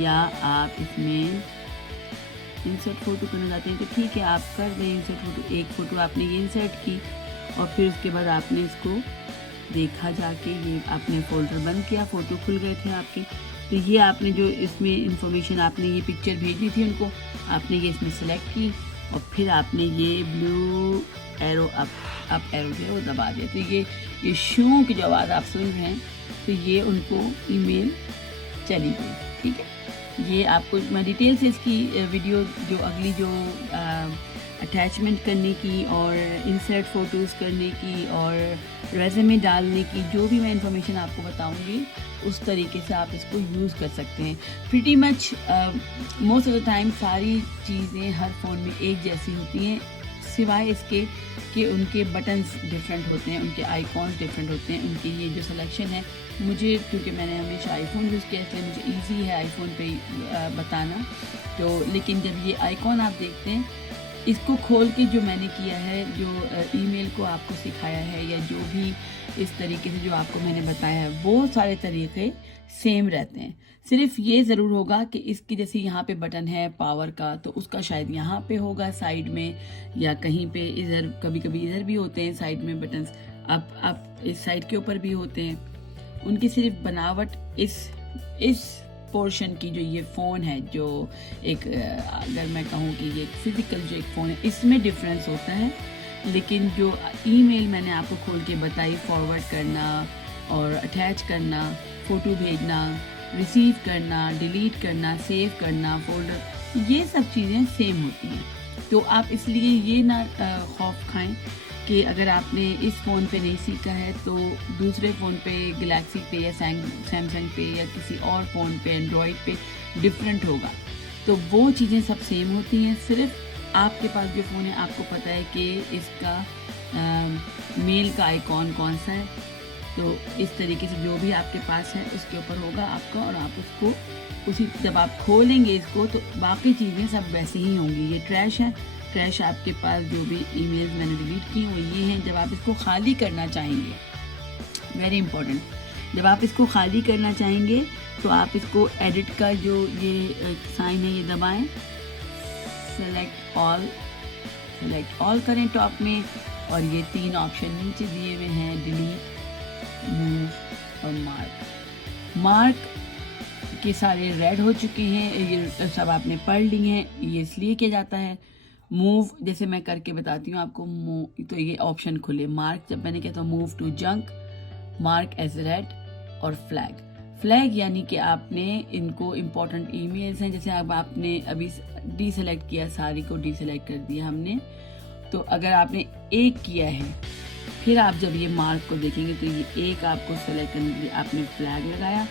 या आप इसमें इंसर्ट फ़ोटो करना चाहते हैं, तो ठीक है आप कर दें इंसर्ट फ़ोटो। एक फ़ोटो आपने ये इंसर्ट की और फिर उसके बाद आपने इसको देखा जाके, ये आपने फ़ोल्डर बंद किया, फ़ोटो खुल गए थे आपके। तो ये आपने जो इसमें इंफॉर्मेशन आपने ये पिक्चर भेजनी थी उनको, आपने ये इसमें सेलेक्ट की और फिर आपने ये ब्लू एरो अप एरो जो है वो दबा दिया। तो ये शू की जो आवाज़ आप सुन रहे हैं, तो ये उनको ईमेल चली गई, ठीक है। ये आपको मैं डिटेल से इसकी वीडियो जो अगली जो अटैचमेंट करने की और इंसर्ट फ़ोटोज़ करने की और रेज़्यूमे डालने की जो भी मैं इंफॉर्मेशन आपको बताऊंगी, उस तरीके से आप इसको यूज़ कर सकते हैं। Pretty much most of the time सारी चीज़ें हर फ़ोन में एक जैसी होती हैं, सिवाय इसके कि उनके बटन्स डिफरेंट होते हैं, उनके आइकॉन्स डिफरेंट होते हैं, उनकी ये जो सिलेक्शन है। मुझे क्योंकि मैंने हमेशा आईफोन यूज़ किया इसलिए मुझे ईजी है आईफोन पे बताना। तो लेकिन जब ये आइकॉन आप देखते हैं, इसको खोल के जो मैंने किया है, जो ईमेल को आपको सिखाया है या जो भी इस तरीके से जो आपको मैंने बताया है, वो सारे तरीके सेम रहते हैं। सिर्फ ये ज़रूर होगा कि इसकी जैसे यहाँ पे बटन है पावर का, तो उसका शायद यहाँ पे होगा साइड में, या कहीं पे इधर, कभी कभी इधर भी होते हैं साइड में बटन्स, आप इस साइड के ऊपर भी होते हैं। उनकी सिर्फ बनावट इस पोर्शन की जो ये फ़ोन है, जो एक अगर मैं कहूँ कि ये फिज़िकल जो एक फ़ोन है, इसमें डिफरेंस होता है। लेकिन जो ईमेल मैंने आपको खोल के बताई, फॉरवर्ड करना और अटैच करना, फ़ोटो भेजना, रिसीव करना, डिलीट करना, सेव करना, फोल्डर, ये सब चीज़ें सेम होती हैं। तो आप इसलिए ये ना खौफ खाएं कि अगर आपने इस फ़ोन पे नहीं सीखा है तो दूसरे फ़ोन पे, गैलेक्सी पे या सैमसंग पे या किसी और फ़ोन पे, एंड्रॉयड पे डिफरेंट होगा। तो वो चीज़ें सब सेम होती हैं। सिर्फ आपके पास जो फ़ोन है, आपको पता है कि इसका मेल का आइकॉन कौन सा है, तो इस तरीके से जो भी आपके पास है उसके ऊपर होगा आपका, और आप उसको उसी जब आप खोलेंगे इसको तो बाकी चीज़ें सब वैसे ही होंगी। ये ट्रैश है, ट्रैश आपके पास जो भी ईमेल्स मैंने डिलीट की वो ये हैं। जब आप इसको खाली करना चाहेंगे, वेरी इंपॉर्टेंट, जब आप इसको खाली करना चाहेंगे तो आप इसको एडिट का जो ये साइन है ये दबाएं, सेलेक्ट ऑल करें टॉप में, और ये 3 ऑप्शन नीचे दिए हुए हैं, डिलीट, मूव और मार्क के सारे रेड हो चुके हैं, ये सब आपने पढ़ लिए हैं। ये इसलिए किया जाता है। मूव जैसे मैं करके बताती हूँ आपको, मूव तो ये ऑप्शन खुले, मार्क जब मैंने कहता हूँ move to junk, mark as read और फ्लैग यानी कि आपने इनको इम्पॉर्टेंट ईमेल्स हैं, जैसे अब आपने अभी डीसेलेक्ट किया, सारी को डीसेलेक्ट कर दिया हमने, तो अगर आपने एक किया है, फिर आप जब ये मार्क को देखेंगे तो ये एक आपको सेलेक्ट करने के लिए आपने फ्लैग लगाया,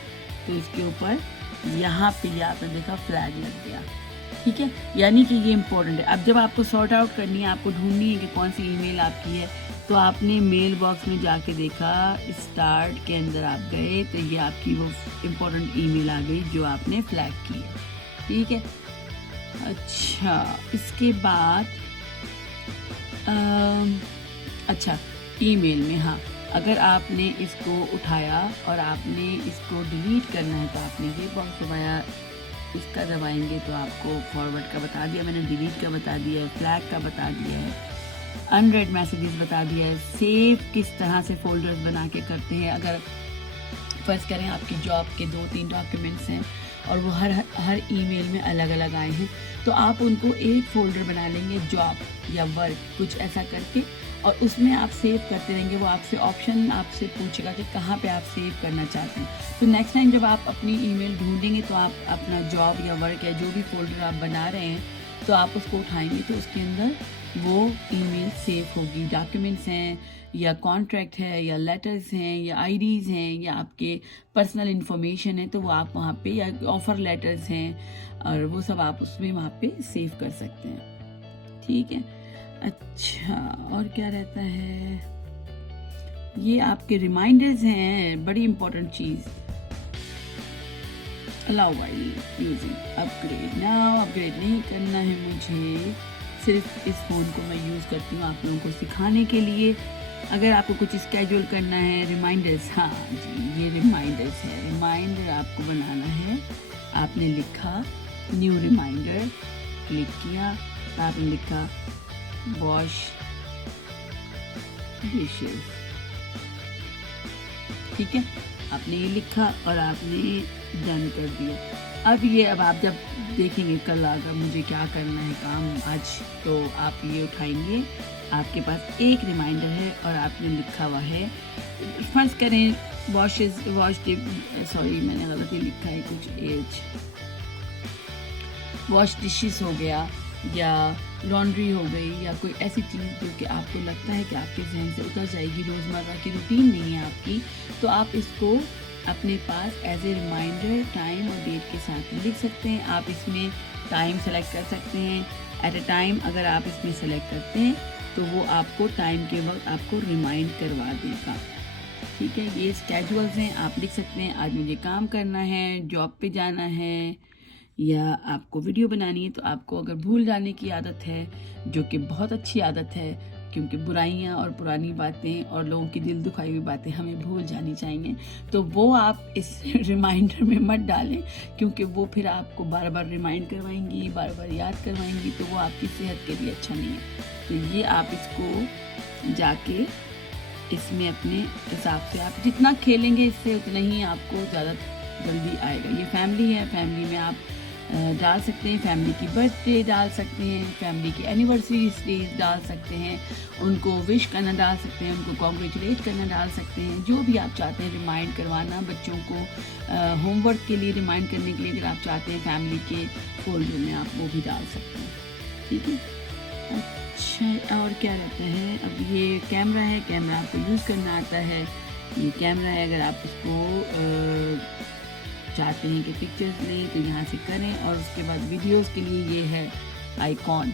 तो इसके ऊपर यहाँ पे आपने देखा फ्लैग लग गया। ठीक है, यानी कि ये इम्पोर्टेंट है। अब जब आपको सॉर्ट आउट करनी है, आपको ढूंढनी है कि कौन सी ईमेल आपकी है, तो आपने मेल बॉक्स में जाके देखा, स्टार्ट के अंदर आप गए तो ये आपकी वो इम्पोर्टेंट ईमेल आ गई जो आपने फ्लैग की है। ठीक है, अच्छा इसके बाद अच्छा ईमेल में, हाँ, अगर आपने इसको उठाया और आपने इसको डिलीट करना है तो आपने ये बॉक्स दबाया, इसका दबाएंगे तो आपको फॉरवर्ड का बता दिया मैंने, डिलीट का बता दिया है, फ्लैग का बता दिया है, अनरेड मैसेजेस बता दिया है, सेव किस तरह से फोल्डर्स बना के करते हैं। अगर फर्ज करें आपकी जॉब के 2-3 डॉक्यूमेंट्स हैं और वो हर ईमेल में अलग अलग आए हैं, तो आप उनको एक फ़ोल्डर बना लेंगे, जॉब या वर्क कुछ ऐसा करके, और उसमें आप सेव करते रहेंगे। वो आपसे ऑप्शन आपसे पूछेगा कि कहाँ पे आप सेव करना चाहते हैं। तो नेक्स्ट टाइम जब आप अपनी ईमेल ढूंढेंगे तो आप अपना जॉब या वर्क या जो भी फ़ोल्डर आप बना रहे हैं, तो आप उसको उठाएंगे तो उसके अंदर वो ईमेल सेव होगी। डॉक्यूमेंट्स हैं या कॉन्ट्रैक्ट है या लेटर्स हैं या आईडीज़ हैं या आपके पर्सनल इन्फॉर्मेशन है, तो वो आप वहाँ पे, या ऑफ़र लेटर्स हैं, और वो सब आप उसमें वहाँ पे सेव कर सकते हैं। ठीक है, अच्छा और क्या रहता है, ये आपके रिमाइंडर्स हैं, बड़ी इंपॉर्टेंट चीज़। Allow while using upgrade now, upgrade नहीं करना है मुझे, सिर्फ इस फ़ोन को मैं यूज़ करती हूँ आप लोगों को सिखाने के लिए। अगर आपको कुछ स्केड्यूल करना है, रिमाइंडर्स, हाँ जी ये रिमाइंडर्स है, रिमाइंडर आपको बनाना है। आपने लिखा न्यू रिमाइंडर, क्लिक किया, आपने लिखा वॉश डिशेस, ठीक है, आपने ये लिखा और आपने डन कर दिया। अब आप जब देखेंगे कल अगर मुझे क्या करना है काम आज, तो आप ये उठाएंगे, आपके पास एक रिमाइंडर है और आपने लिखा हुआ है, फर्ज करें सॉरी मैंने गलती लिखा है कुछ, वॉश डिशेस हो गया या लॉन्ड्री हो गई या कोई ऐसी चीज़ जो कि आपको लगता है कि आपके जहन से उतर जाएगी, रोज़मर्रा की रूटीन नहीं है आपकी, तो आप इसको अपने पास एज ए रिमाइंडर टाइम और डेट के साथ लिख सकते हैं। आप इसमें टाइम सेलेक्ट कर सकते हैं, एट अ टाइम अगर आप इसमें सेलेक्ट करते हैं तो वो आपको टाइम के वक्त आपको रिमाइंड करवा देगा। ठीक है, ये स्केड्यूल्स हैं, आप लिख सकते हैं आज मुझे काम करना है, जॉब पे जाना है, या आपको वीडियो बनानी है। तो आपको अगर भूल जाने की आदत है, जो कि बहुत अच्छी आदत है, क्योंकि बुराइयां और पुरानी बातें और लोगों की दिल दुखाई हुई बातें हमें भूल जानी चाहिए, तो वो आप इस रिमाइंडर में मत डालें, क्योंकि वो फिर आपको बार बार रिमाइंड करवाएंगी, बार बार याद करवाएंगी, तो वो आपकी सेहत के लिए अच्छा नहीं है। तो ये आप इसको जाके इसमें अपने हिसाब से आप जितना खेलेंगे इससे उतना ही आपको ज़्यादा जल्दी आएगा। ये फैमिली है, फैमिली में आप डाल सकते हैं, फैमिली की बर्थडे डाल सकते हैं, फैमिली की एनिवर्सरी डेज डाल सकते हैं, उनको विश करना डाल सकते हैं, उनको कॉन्ग्रेचुलेट करना डाल सकते हैं, जो भी आप चाहते हैं, रिमाइंड करवाना बच्चों को होमवर्क के लिए रिमाइंड करने के लिए अगर आप चाहते हैं फैमिली के फोल्डर में आप वो भी डाल सकते हैं। ठीक है, अच्छा और क्या रहता है, अब ये कैमरा है, कैमरा आपको यूज़ करना आता है, ये कैमरा है, अगर आप उसको चाहते हैं कि पिक्चर्स लें तो यहाँ से करें, और उसके बाद वीडियोस के लिए ये है आइकॉन,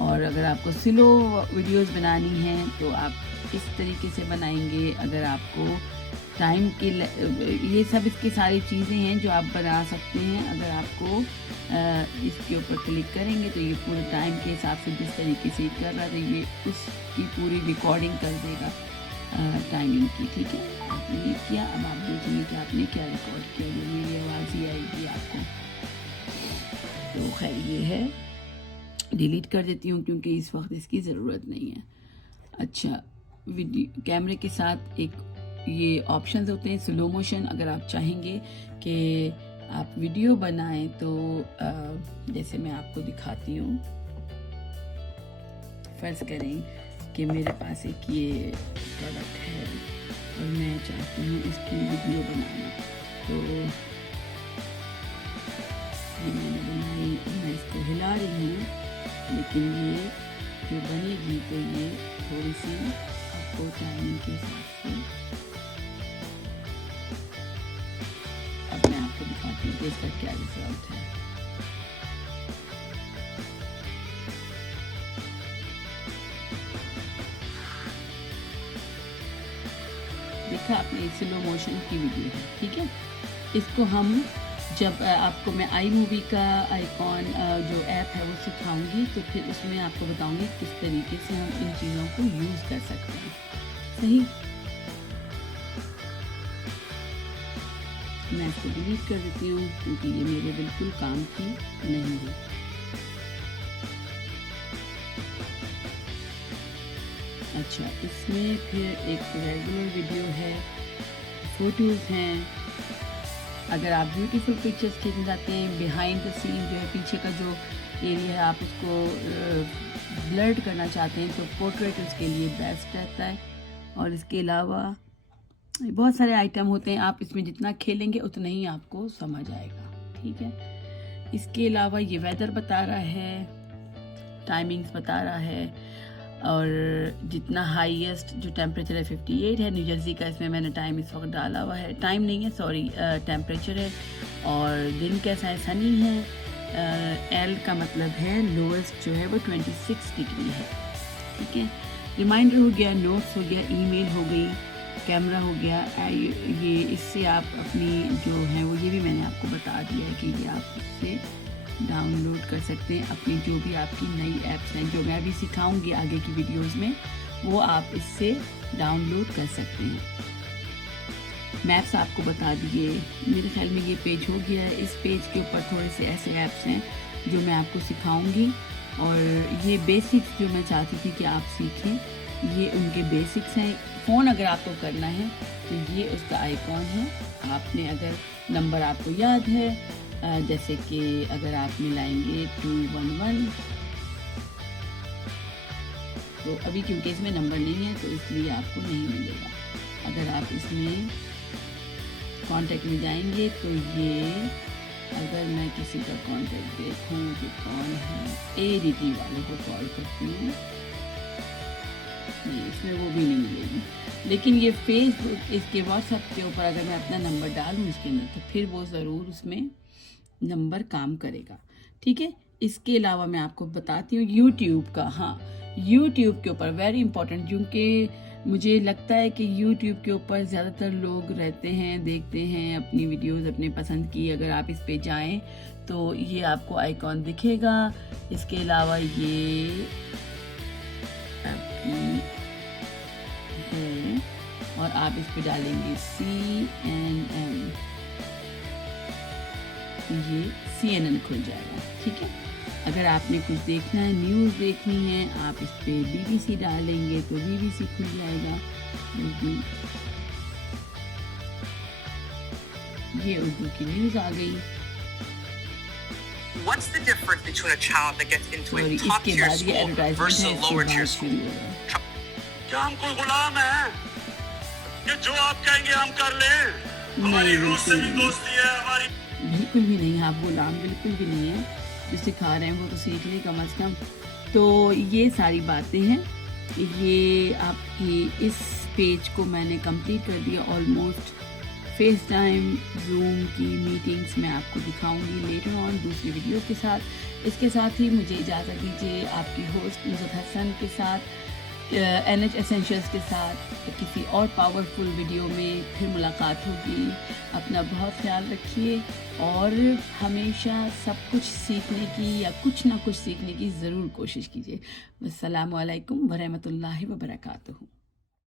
और अगर आपको स्लो वीडियोस बनानी है तो आप इस तरीके से बनाएंगे। अगर आपको टाइम के ये सब इसकी सारी चीज़ें हैं जो आप बना सकते हैं। अगर आपको इसके ऊपर क्लिक करेंगे तो ये पूरे टाइम के हिसाब से जिस तरीके से कर रहा था ये उसकी पूरी रिकॉर्डिंग कर देगा टाइमिंग की। ठीक है, आपने ये किया, अब आप देखेंगे कि आपने क्या रिकॉर्ड किया, जो मेरी आवाज़ ही आएगी आपको। तो खैर ये है, डिलीट कर देती हूँ क्योंकि इस वक्त इसकी ज़रूरत नहीं है। अच्छा, वीडियो कैमरे के साथ एक ये ऑप्शंस होते हैं स्लो मोशन। अगर आप चाहेंगे कि आप वीडियो बनाएं तो जैसे मैं आपको दिखाती हूँ, फ़र्ज़ करें कि मेरे पास एक ये प्रोडक्ट है और मैं चाहती हूँ इसकी वीडियो बनाना, तो ये मैंने बनाई और मैं इसको हिला रही हूँ, लेकिन ये जो बनेगी तो ये थोड़ी सी आपको टाइमिंग के हिसाब से, अब मैं आपको दिखाती हूँ कि इसका क्या रिजल्ट है। देखा आपने, स्लो मोशन की वीडियो है, ठीक है। इसको हम जब आपको मैं आई मूवी का आइकॉन जो ऐप है वो सिखाऊंगी, तो फिर उसमें आपको बताऊंगी किस तरीके से हम इन चीज़ों को यूज़ कर सकते हैं। सही, मैं इसको डिलीट कर देती हूँ क्योंकि ये मेरे बिल्कुल काम की नहीं है। अच्छा, इसमें फिर एक रेगुलर वीडियो है, फोटोज़ हैं। अगर आप ब्यूटीफुल पिक्चर्स खींचना चाहते हैं, बिहाइंड द सीन जो है, पीछे का जो एरिया है, आप उसको ब्लर्ड करना चाहते हैं, तो पोर्ट्रेट उसके लिए बेस्ट रहता है। और इसके अलावा बहुत सारे आइटम होते हैं, आप इसमें जितना खेलेंगे उतना ही आपको समझ आएगा, ठीक है। इसके अलावा ये वेदर बता रहा है, टाइमिंग्स बता रहा है, और जितना हाईएस्ट जो टेम्परेचर है 58 है न्यू जर्सी का। इसमें मैंने टाइम इस वक्त डाला हुआ है, टाइम नहीं है सॉरी, टेम्परेचर है। और दिन कैसा है, सनी है। एल का मतलब है लोएस्ट जो है वो 26 डिग्री है, ठीक है। रिमाइंडर हो गया, नोट्स हो गया, ईमेल हो गई, कैमरा हो गया। ये इससे आप अपनी जो है वो, ये भी मैंने आपको बता दिया है कि ये आप इससे डाउनलोड कर सकते हैं अपनी जो भी आपकी नई ऐप्स हैं, जो मैं भी सिखाऊंगी आगे की वीडियोस में, वो आप इससे डाउनलोड कर सकते हैं। मैप्स आपको बता दिए, मेरे ख्याल में ये पेज हो गया है। इस पेज के ऊपर थोड़े से ऐसे ऐप्स हैं जो मैं आपको सिखाऊंगी, और ये बेसिक्स जो मैं चाहती थी कि आप सीखें, ये उनके बेसिक्स हैं। फ़ोन अगर आपको करना है तो ये उसका आइकॉन है। आपने अगर नंबर आपको याद है, जैसे कि अगर आप मिलाएंगे 211, तो अभी क्योंकि इसमें नंबर नहीं है तो इसलिए आपको नहीं मिलेगा। अगर आप इसमें कांटेक्ट में जाएंगे तो ये, अगर मैं किसी का कांटेक्ट देखूं कि कौन है, ADT वाले को कॉल करती हूँ, नहीं इसमें वो भी नहीं मिलेगी। लेकिन ये फेसबुक, इसके व्हाट्सएप के ऊपर अगर मैं अपना नंबर डालूँ इसके अंदर, तो फिर वो ज़रूर उसमें नंबर काम करेगा, ठीक है। इसके अलावा मैं आपको बताती हूँ यूट्यूब का। हाँ, यूट्यूब के ऊपर वेरी इंपॉर्टेंट, क्योंकि मुझे लगता है कि यूट्यूब के ऊपर ज़्यादातर लोग रहते हैं, देखते हैं अपनी वीडियोस अपने पसंद की। अगर आप इस पे जाएं तो ये आपको आइकॉन दिखेगा। इसके अलावा ये आपकी है, और आप इस पे डालेंगे CNN, ये CNN खुल जाएगा, ठीक है। अगर आपने कुछ देखना है, न्यूज़ देखनी है, आप इस पे BBC डालेंगे तो BBC खुल जाएगा। ये उर्दू की न्यूज़ आ गई। What's the difference between a child that gets into a top tier school versus a lower tier school? क्या हम कोई गुलाम है कि जो आप कहेंगे हम कर लें? हमारी रूस से भी दोस्ती है, हमारी बिल्कुल भी नहीं, आप गुलाम बिल्कुल भी नहीं है। जो सिखा रहे हैं वो तो सीख लें कम अज़ कम। तो ये सारी बातें हैं। ये आपकी इस पेज को मैंने कंप्लीट कर दिया ऑलमोस्ट। फेस टाइम, जूम की मीटिंग्स मैं आपको दिखाऊंगी लेटर ऑन दूसरी वीडियो के साथ। इसके साथ ही मुझे इजाज़त दीजिए, आपकी होस्ट नुसरत हसन के साथ, NH एसेंशियल्स के साथ किसी और पावरफुल वीडियो में फिर मुलाकात होगी। अपना बहुत ख्याल रखिए, और हमेशा सब कुछ सीखने की या कुछ ना कुछ सीखने की ज़रूर कोशिश कीजिए। अस्सलामु अलैकुम व रहमतुल्लाहि व बरकातहू।